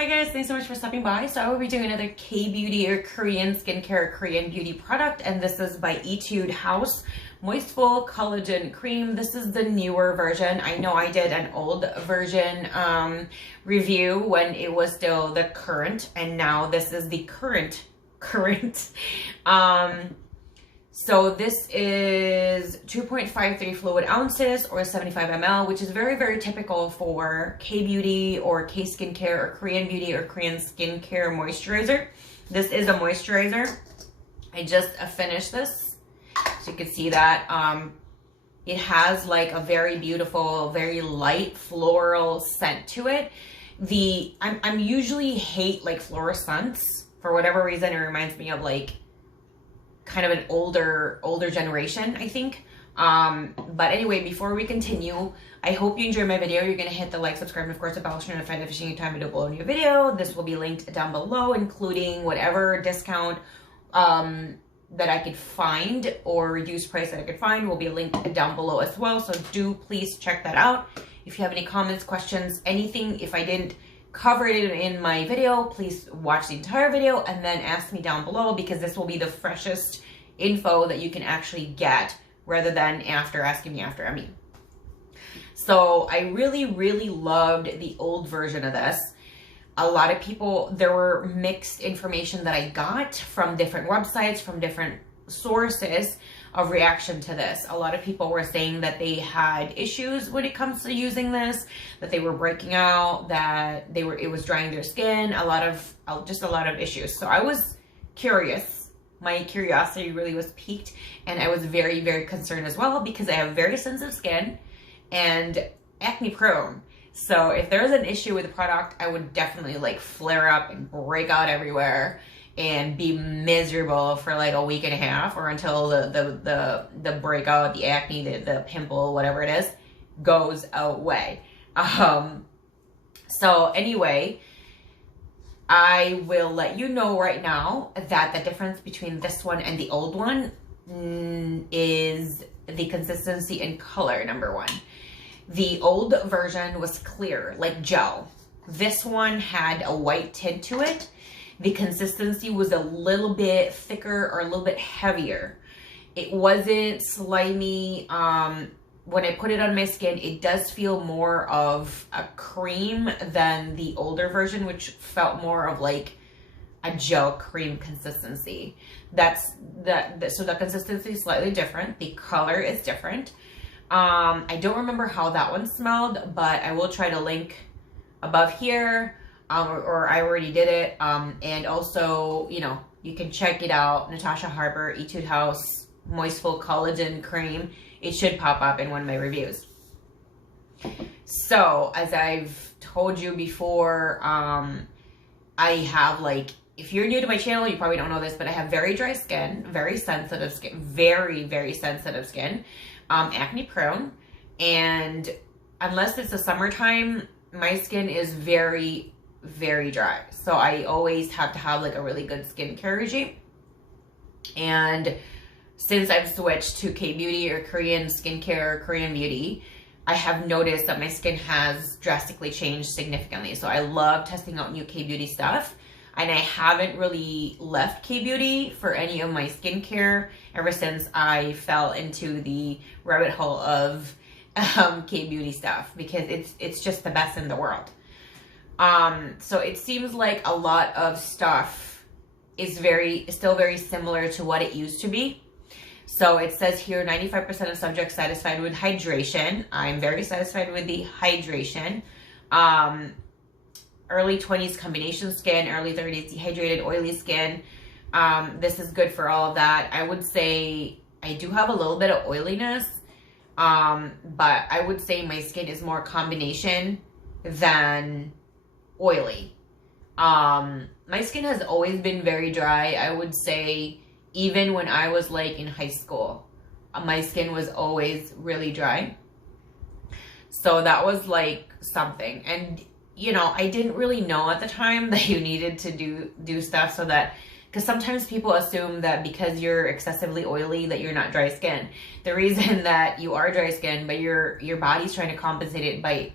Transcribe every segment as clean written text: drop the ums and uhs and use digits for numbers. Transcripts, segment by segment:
Hi guys, thanks so much for stopping by. So I will be doing another K-beauty or Korean skincare, Korean beauty product, and this is by Etude House Moistfull Collagen Cream. This is the newer version. I know I did an old version review when it was still the current, and now this is the current. So this is 2.53 fluid ounces or 75 ml, which is very, very typical for K-beauty or K-skincare or Korean beauty or Korean skincare moisturizer. This is a moisturizer. I just finished this. So you can see that it has like a very beautiful, very light floral scent to it. I'm usually hate like floral scents. For whatever reason, it reminds me of like kind of an older generation, I think. But anyway, before we continue, I hope you enjoy my video. You're gonna hit the like, subscribe, and of course the bell to notify if any time I do upload a new video. This will be linked down below, including whatever discount that I could find or reduced price that I could find will be linked down below as well. So do please check that out. If you have any comments, questions, anything, if I didn't cover it in my video, please watch the entire video and then ask me down below, because this will be the freshest info that you can actually get rather than asking me after. So I really, really loved the old version of this. A lot of people, there were mixed information that I got from different websites, from different sources of reaction to this. A lot of people were saying that they had issues when it comes to using this, that they were breaking out, that it was drying their skin, just a lot of issues. So I was curious. My curiosity really was piqued, and I was very, very concerned as well, because I have very sensitive skin and acne prone. So if there's an issue with the product, I would definitely like flare up and break out everywhere and be miserable for like a week and a half, or until the breakout, the acne, the pimple, whatever it is, goes away. So anyway, I will let you know right now that the difference between this one and the old one is the consistency and color, number one. The old version was clear, like gel. This one had a white tint to it. The consistency was a little bit thicker or a little bit heavier. It wasn't slimy. When I put it on my skin, it does feel more of a cream than the older version, which felt more of like a gel cream consistency. So the consistency is slightly different. The color is different. I don't remember how that one smelled, but I will try to link above here, or I already did it. And also, you can check it out. Natasha, Harper, Etude House Moistfull Collagen Cream. It should pop up in one of my reviews. So as I've told you before, I have like, if you're new to my channel, you probably don't know this, but I have very dry skin, very sensitive skin, very, very sensitive skin. Acne prone, and unless it's the summertime, my skin is very, very dry. So I always have to have like a really good skincare regime. And since I've switched to K-beauty or Korean skincare or Korean beauty, I have noticed that my skin has drastically changed significantly. So I love testing out new K-beauty stuff. And I haven't really left K-beauty for any of my skincare ever since I fell into the rabbit hole of K-beauty stuff, because it's just the best in the world. So it seems like a lot of stuff is still very similar to what it used to be. So it says here 95% of subjects satisfied with hydration. I'm very satisfied with the hydration. Early 20s combination skin, early 30s dehydrated oily skin. This is good for all of that. I would say I do have a little bit of oiliness, but I would say my skin is more combination than oily. My skin has always been very dry. I would say even when I was like in high school, my skin was always really dry. So that was like something. And I didn't really know at the time that you needed to do stuff so that, because sometimes people assume that because you're excessively oily that you're not dry skin. The reason that you are dry skin, but your body's trying to compensate it by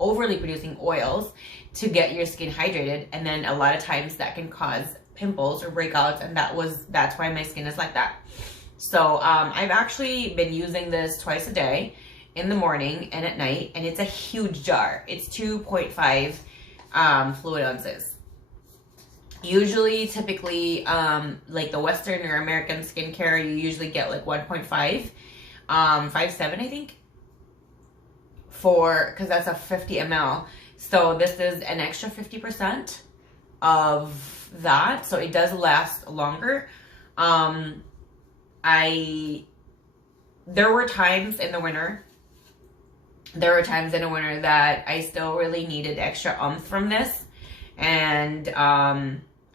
overly producing oils to get your skin hydrated. And then a lot of times that can cause pimples or breakouts, and that's why my skin is like that. So I've actually been using this twice a day, in the morning and at night, and it's a huge jar. It's 2.5 fluid ounces. Usually, typically, like the Western or American skincare, you usually get like 1.5, 5.7 I think, because that's a 50 ml. So this is an extra 50% of that, so it does last longer. There were times in the winter that I still really needed extra oomph from this, and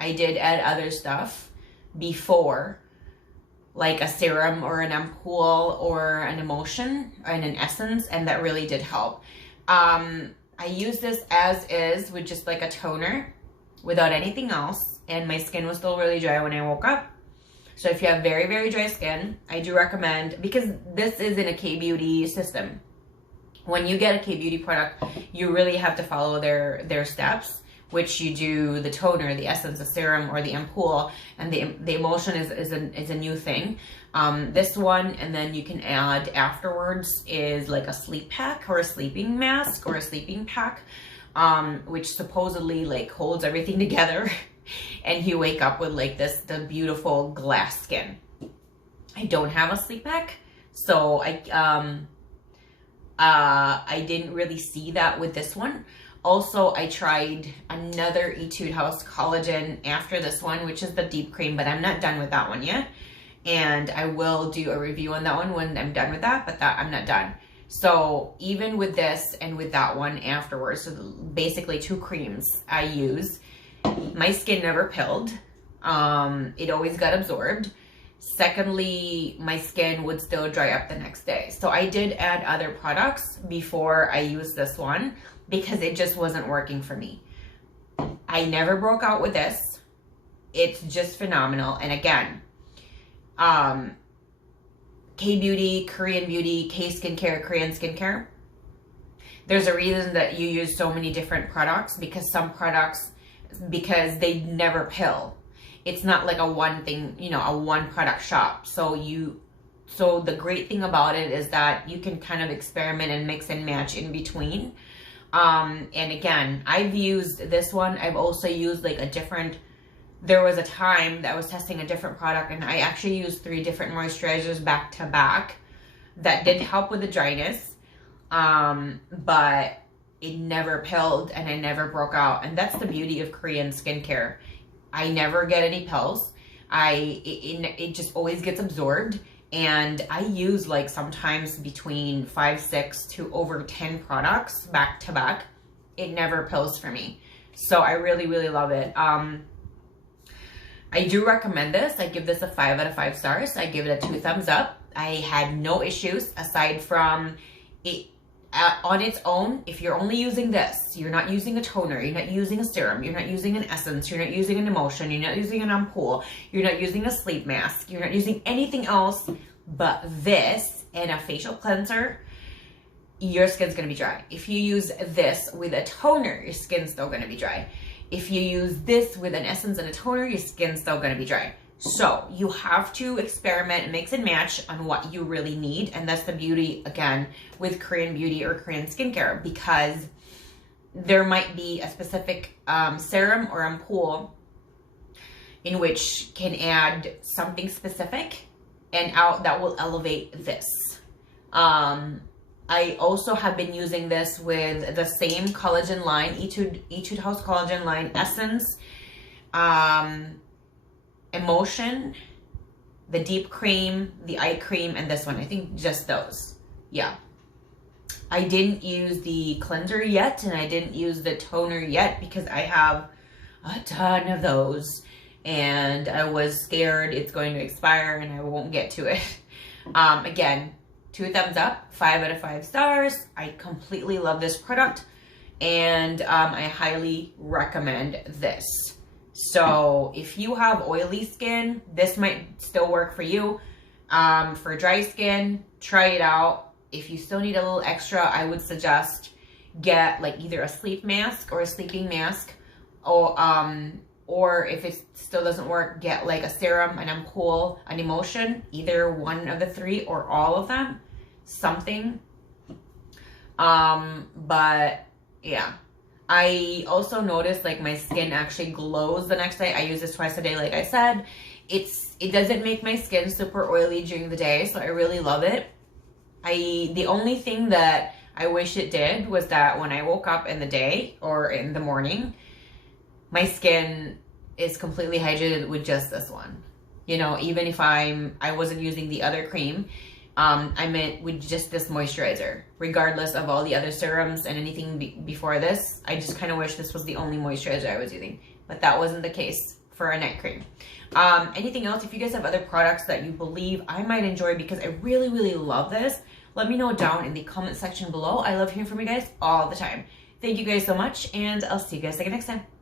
I did add other stuff before, like a serum or an ampoule or an emulsion and an essence, and that really did help. I use this as is with just like a toner without anything else, and my skin was still really dry when I woke up. So if you have very, very dry skin, I do recommend, because this is in a K-Beauty system. When you get a K-Beauty product, you really have to follow their steps, which you do the toner, the essence, the serum, or the ampoule, and the emulsion is a new thing. This one, and then you can add afterwards, is like a sleep pack or a sleeping mask or a sleeping pack, which supposedly like holds everything together. And you wake up with like the beautiful glass skin. I don't have a sleep pack, so I didn't really see that with this one. Also, I tried another Etude House collagen after this one, which is the deep cream, but I'm not done with that one yet. And I will do a review on that one when I'm done with that, but I'm not done. So even with this and with that one afterwards, so basically 2 creams I use, my skin never pilled. It always got absorbed. Secondly, my skin would still dry up the next day. So I did add other products before I used this one because it just wasn't working for me. I never broke out with this. It's just phenomenal. And again, K-Beauty, Korean Beauty, K-Skincare, Korean Skincare. There's a reason that you use so many different products, because some products, because they never pill. It's not like a one thing, a one product shop. So the great thing about it is that you can kind of experiment and mix and match in between. And again, I've used this one. I've also used like there was a time that I was testing a different product, and I actually used 3 different moisturizers back to back that did help with the dryness. But it never pilled and I never broke out. And that's the beauty of Korean skincare. I never get any pills. It just always gets absorbed. And I use like sometimes between 5, 6 to over 10 products back to back. It never pills for me. So I really, really love it. I do recommend this. I give this a 5 out of 5 stars. I give it a 2 thumbs up. I had no issues aside from it. On its own, if you're only using this, you're not using a toner, you're not using a serum, you're not using an essence, you're not using an emulsion, you're not using an ampoule, you're not using a sleep mask, you're not using anything else but this and a facial cleanser, your skin's gonna be dry. If you use this with a toner, your skin's still gonna be dry. If you use this with an essence and a toner, your skin's still gonna be dry. So you have to experiment, mix and match on what you really need. And that's the beauty, again, with Korean Beauty or Korean skincare, because there might be a specific serum or ampoule in which can add something specific and that will elevate this. I also have been using this with the same collagen line, Etude House collagen line essence, emulsion, the deep cream, the eye cream, and this one. I think just those. Yeah. I didn't use the cleanser yet, and I didn't use the toner yet because I have a ton of those, and I was scared it's going to expire and I won't get to it. Again, 2 thumbs up, 5 out of 5 stars. I completely love this product, and I highly recommend this. So if you have oily skin, this might still work for you. For dry skin, try it out. If you still need a little extra, I would suggest get like either a sleep mask or a sleeping mask, or if it still doesn't work, get like a serum, an ampoule, an emulsion, either one of the three or all of them, something. But yeah, I also noticed like my skin actually glows the next day. I use this twice a day, like I said. It doesn't make my skin super oily during the day, so I really love it. The only thing that I wish it did was that when I woke up in the day or in the morning, my skin is completely hydrated with just this one. You know, even if I wasn't using the other cream, I meant with just this moisturizer, regardless of all the other serums and anything before this. I just kind of wish this was the only moisturizer I was using, but that wasn't the case for a night cream. Anything else? If you guys have other products that you believe I might enjoy, because I really, really love this, let me know down in the comment section below. I love hearing from you guys all the time. Thank you guys so much, and I'll see you guys again next time.